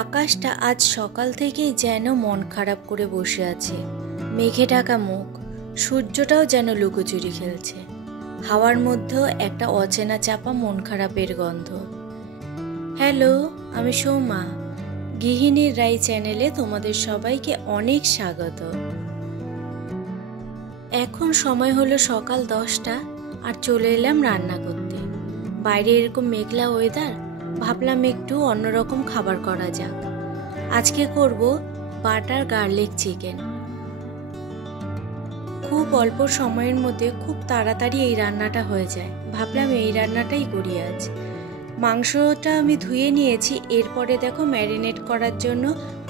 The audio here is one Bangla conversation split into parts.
আকাশটা আজ সকাল থেকেই যেন মন খারাপ করে বসে আছে। মেঘে ঢাকা মুখ, সূর্যটাও যেন লুকোচুরি খেলছে। হাওয়ার মধ্যেও একটা অচেনা চাপা মন খারাপের গন্ধ। হ্যালো, আমি সৌমা। গৃহিণীর রাই চ্যানেলে তোমাদের সবাইকে অনেক স্বাগত। এখন সময় হলো সকাল 10টা, আর চলে এলাম রান্না করতে। বাইরে এরকম মেঘলা ওয়েদার, ভাবলাম একটু অন্যরকম খাবার করা যাক। আজকে করব বাটার গার্লিক চিকেন। খুব অল্প সময়ের মধ্যে খুব তাড়াতাড়ি এই রান্নাটা হয়ে যায়। ভাবলাম এই রান্নাটাই করি আজ। মাংসটা আমি ধুয়ে নিয়েছি। এরপরে দেখো ম্যারিনেট করার জন্য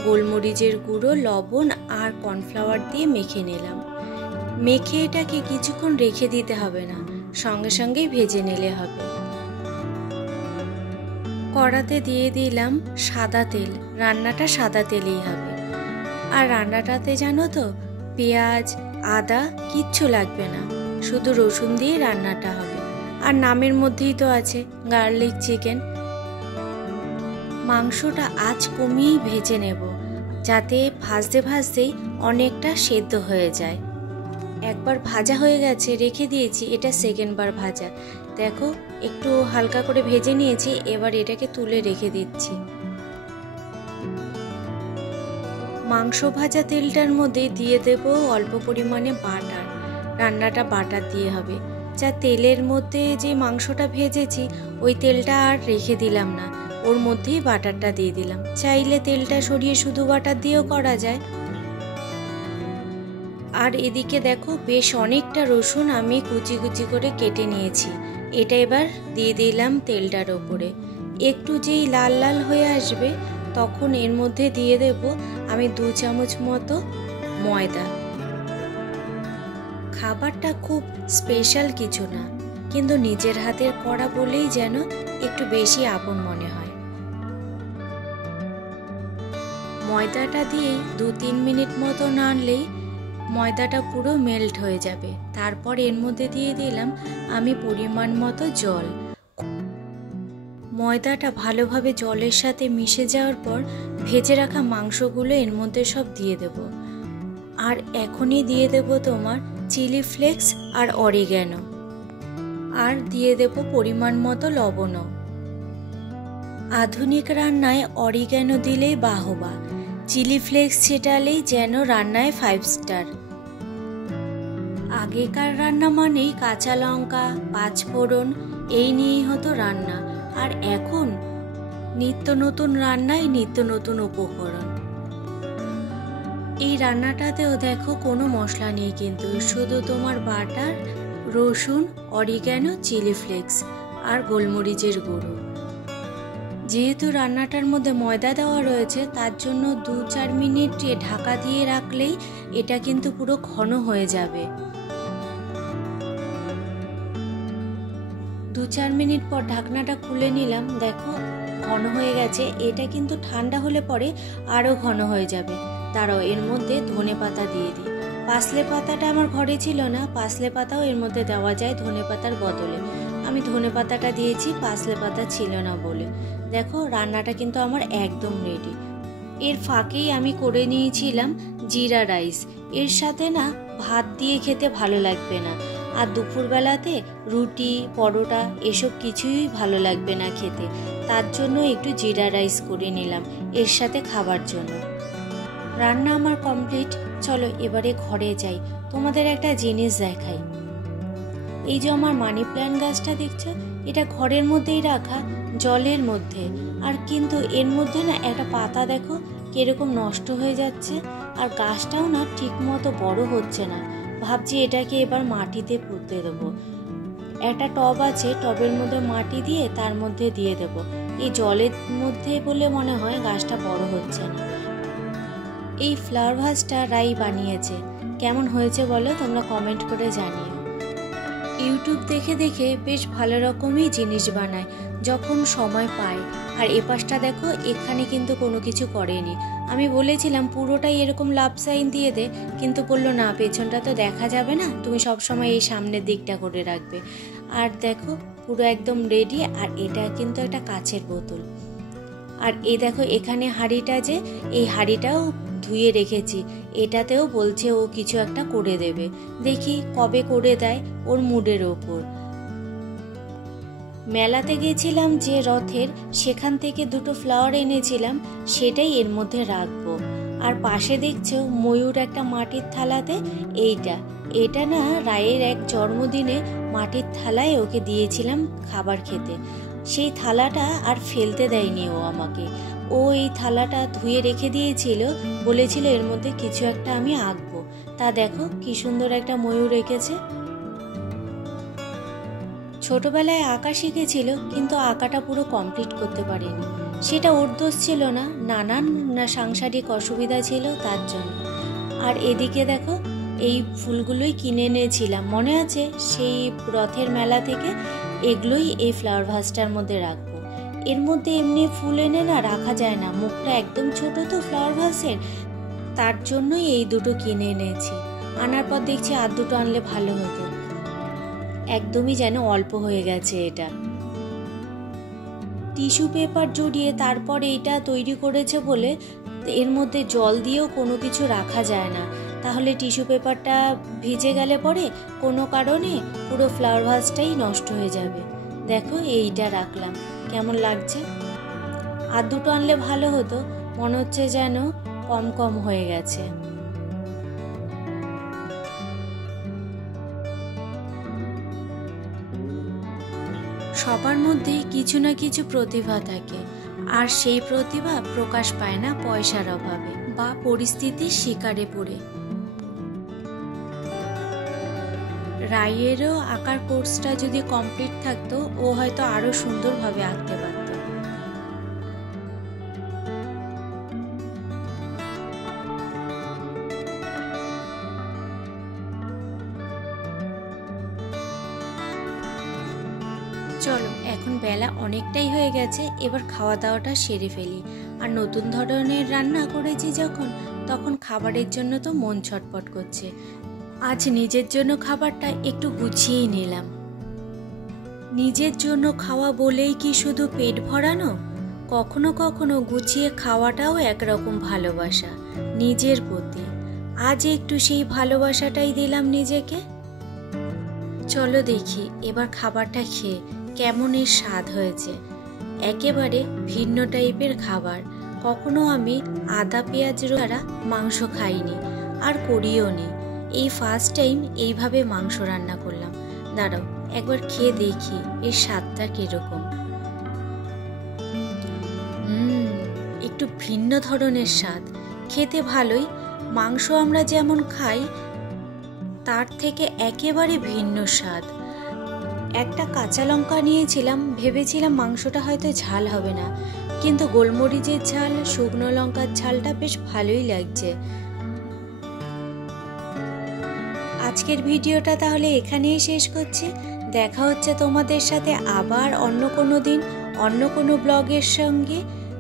গোলমরিচের গুঁড়ো, লবণ আর কর্নফ্লাওয়ার দিয়ে মেখে নিলাম। মেখে এটাকে কিছুক্ষণ রেখে দিতে হবে না, সঙ্গে সঙ্গেই ভেজে নিলে হবে। কড়াতে দিয়ে দিলাম সাদা তেল। রান্নাটা সাদা তেলেই হবে। আর রান্নাটাতে জানো তো, পেঁয়াজ আদা কিচ্ছু লাগবে না, শুধু রসুন দিয়ে রান্নাটা হবে। আর নামের মধ্যেই তো আছে গার্লিক চিকেন। মাংসটা আজ কমিয়েই ভেজে নেব, যাতে ভাজতে ভাজতেই অনেকটা সেদ্ধ হয়ে যায়। একবার ভাজা হয়ে গেছে, রেখে দিয়েছি। এটা সেকেন্ড বার ভাজা। দেখো একটু হালকা করে ভেজে নিয়েছি। এবার এটাকে তুলে রেখে দিচ্ছি। মাংস ভাজা তেলটার মধ্যে দিয়ে দেব অল্প পরিমাণে বাটার। রান্নাটা বাটার দিয়ে হবে। যা তেলের মধ্যে যে মাংসটা ভেজেছি, ওই তেলটা আর রেখে দিলাম না, ওর মধ্যেই বাটারটা দিয়ে দিলাম। চাইলে তেলটা সরিয়ে শুধু বাটার দিয়েও করা যায়। আর এদিকে দেখো বেশ অনেকটা রসুন আমি কুচি কুচি করে কেটে নিয়েছি। এটা এবার দিয়ে দিলাম তেলটার ওপরে। একটু যেই লাল লাল হয়ে আসবে, তখন এর মধ্যে দিয়ে দেব আমি 2 চামচ মতো ময়দা। খাবারটা খুব স্পেশাল কিছু না, কিন্তু নিজের হাতের করা বলেই যেন একটু বেশি আপন মনে হয়। ময়দাটা দিয়েই 2-3 মিনিট মতো নাড়লেই ময়দাটা পুরো মেল্ট হয়ে যাবে। তারপর এর মধ্যে দিয়ে দিলাম আমি পরিমাণ মতো জল। ময়দাটা ভালোভাবে জলের সাথে মিশে যাওয়ার পর ভেজে রাখা মাংসগুলো এর মধ্যে সব দিয়ে দেব। আর এখনই দিয়ে দেব তোমার চিলি ফ্লেক্স আর অরিগ্যানো। আর দিয়ে দেব পরিমাণ মতো লবণও। আধুনিক রান্নায় অরিগ্যানো দিলেই বাহবা, চিলি ফ্লেক্স ছেটালেই যেন রান্নায় 5 স্টার। আগেকার রান্না মানেই কাঁচা লঙ্কা, 5 ফোড়ন, এই নিয়েই হতো রান্না। আর এখন নিত্য নতুন রান্নায় নিত্য নতুন উপকরণ। এই রান্নাটাতেও দেখো কোনো মশলা নেই, কিন্তু শুধু তোমার বাটার, রসুন, অরিগ্যানো, চিলি ফ্লেক্স আর গোলমরিচের গুঁড়ো। যেহেতু রান্নাটার মধ্যে ময়দা দেওয়া রয়েছে, তার জন্য 2-4 মিনিট ঢাকা দিয়ে রাখলেই এটা কিন্তু পুরো ঘন হয়ে যাবে। 2-4 মিনিট পর ঢাকনাটা খুলে নিলাম। দেখো ঘন হয়ে গেছে। এটা কিন্তু ঠান্ডা হলে পরে আরও ঘন হয়ে যাবে। তারাও এর মধ্যে ধনে পাতা দিয়ে দিই। পাসলে পাতাটা আমার ঘরে ছিল না, পাসলে পাতাও এর মধ্যে দেওয়া যায় ধনে পাতার বদলে। আমি ধনে পাতাটা দিয়েছি, পাসলে পাতা ছিল না বলে। দেখো রান্নাটা কিন্তু আমার একদম রেডি। এর ফাঁকেই আমি করে নিয়েছিলাম জিরা রাইস। এর সাথে না ভাত দিয়ে খেতে ভালো লাগবে না, আর দুপুরবেলাতে রুটি, পরোটা এসব কিছুই ভালো লাগবে না খেতে। তার জন্য একটু জিরা রাইস করে নিলাম এর সাথে খাবার জন্য। রান্না আমার কমপ্লিট। চলো এবারে ঘরে যাই, তোমাদের একটা জিনিস দেখাই। এই যে আমার মানি প্ল্যান্ট গাছটা দেখছো, এটা ঘরের মধ্যেই রাখা, জলের মধ্যে। আর কিন্তু এর মধ্যে না একটা পাতা দেখো কিরকম নষ্ট হয়ে যাচ্ছে, আর গাছটাও না ঠিক মতো বড় হচ্ছে না। ভাবছি এটাকে এবার মাটিতে পুঁতে দেবো। একটা টব আছে, টবের মধ্যে মাটি দিয়ে তার মধ্যে দিয়ে দেব। এই জলের মধ্যে বলে মনে হয় গাছটা বড় হচ্ছে না। এই ফ্লাওয়ার ভাসটা রাই বানিয়েছে। কেমন হয়েছে বলো তোমরা কমেন্ট করে জানিও। ইউটিউব দেখে দেখে বেশ ভালো রকমই জিনিস বানায় যখন সময় পায়। আর এপাশটা দেখো, এখানে কিন্তু কোনো কিছু করেনি। আমি বলেছিলাম পুরোটাই এরকম লাভ সাইন দিয়ে দে, কিন্তু বললো না, পেছনটা তো দেখা যাবে না, তুমি সবসময় এই সামনের দিকটা করে রাখবে। আর দেখো পুরো একদম রেডি। আর এটা কিন্তু একটা কাচের বোতল। আর এই দেখো এখানে হাঁড়িটা, যে এই হাঁড়িটাও ধুয়ে রেখেছি, এটাতেও বলছে ও কিছু একটা করে দেবে, দেখি কবে করে দেয়, ওর মুডের ওপর। মেলাতে গেছিলাম যে রথের, সেখান থেকে দুটো ফ্লাওয়ার এনেছিলাম, সেটাই এর মধ্যে রাখবো। আর পাশে দেখছো ময়ূর একটা মাটির থালাতে, এটা না রায়ের এক জন্মদিনে মাটির থালায় ওকে দিয়েছিলাম খাবার খেতে। সেই থালাটা আর ফেলতে দেয়নি ও আমাকে, ও এই থালাটা ধুয়ে রেখে দিয়েছিল, বলেছিল এর মধ্যে কিছু একটা আমি আঁকবো। তা দেখো কি সুন্দর একটা ময়ূর এঁকেছে। ছোটবেলায় আঁকা শিখেছিল, কিন্তু আঁকাটা পুরো কমপ্লিট করতে পারেনি। সেটা ওর দোষ ছিল না, নানান সাংসারিক অসুবিধা ছিল তার জন্য। আর এদিকে দেখো এই ফুলগুলোই কিনে এনেছিলাম, মনে আছে সেই রথের মেলা থেকে, এগুলোই এই ফ্লাওয়ার ভাসটার মধ্যে রাখবো। এর মধ্যে এমনি ফুল এনে না রাখা যায় না, মুখটা একদম ছোট তো ফ্লাওয়ার ভাসের, তার জন্যই এই দুটো কিনে এনেছি। আনার পর দেখছি আর দুটো আনলে ভালো হতো, একদমই যেন অল্প হয়ে গেছে। এটা টিস্যু পেপার জড়িয়ে তারপর এটা তৈরি করেছে বলে এর মধ্যে জল দিয়েও কোনো কিছু রাখা যায় না, তাহলে টিস্যু পেপারটা ভিজে গেলে পরে কোনো কারণে পুরো ফ্লাওয়ার ভাসটাই নষ্ট হয়ে যাবে। দেখো এইটা রাখলাম, কেমন লাগছে। আর দুটো আনলে ভালো হতো, মনে হচ্ছে যেন কম কম হয়ে গেছে। সবার মধ্যে কিছু না কিছু প্রতিভা থাকে, আর সেই প্রতিভা প্রকাশ পায় না পয়সার অভাবে বা পরিস্থিতির শিকারে পড়ে। রায়েরও আঁকার কোর্সটা যদি কমপ্লিট থাকতো, ও হয়তো আরো সুন্দরভাবে আঁকতে পারত। চলো এখন বেলা অনেকটাই হয়ে গেছে, এবার খাওয়া দাওয়াটা সেরে ফেলি। আর নতুন ধরনের রান্না করেছি যখন, তখন খাবারের জন্য তো মন ছটপট করছে। আজ নিজের জন্য খাবারটা একটু গুছিয়েই নিলাম। নিজের জন্য খাওয়া বলেই কি শুধু পেট ভরানো? কখনো কখনো গুছিয়ে খাওয়াটাও একরকম ভালোবাসা নিজের প্রতি। আজ একটু সেই ভালোবাসাটাই দিলাম নিজেকে। চলো দেখি এবার খাবারটা খেয়ে কেমন এর স্বাদ হয়েছে। একেবারে ভিন্ন টাইপের খাবার, কখনো আমি আদা পেঁয়াজ ছাড়া মাংস খাইনি আর করিও নি। এই ফার্স্ট টাইম এইভাবে মাংস রান্না করলাম। দাঁড়াও একবার খেয়ে দেখি এর স্বাদটা কিরকম। একটু ভিন্ন ধরনের স্বাদ, খেতে ভালোই। মাংস আমরা যেমন খাই তার থেকে একেবারে ভিন্ন স্বাদ। একটা কাঁচা লঙ্কা নিয়েছিলাম, ভেবেছিলাম মাংসটা হয়তো ঝাল হবে না, কিন্তু গোলমরিচের ঝাল, শুকনো লঙ্কার ঝালটা বেশ ভালোই লাগছে। আজকের ভিডিওটা তাহলে এখানেই শেষ করছি। দেখা হচ্ছে তোমাদের সাথে আবার অন্য কোনো দিন অন্য কোনো ব্লগের সঙ্গে।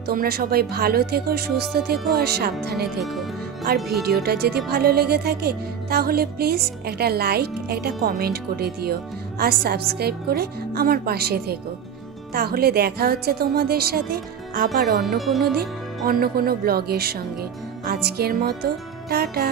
তোমরা সবাই ভালো থেকো, সুস্থ থেকো আর সাবধানে থেকো। আর ভিডিওটা যদি ভালো লেগে থাকে তাহলে প্লিজ একটা লাইক, একটা কমেন্ট করে দিও আর সাবস্ক্রাইব করে আমার পাশে থেকো। তাহলে দেখা হচ্ছে তোমাদের সাথে আবার অন্য কোনো দিন অন্য কোনো ব্লগের সঙ্গে। আজকের মতো টাটা।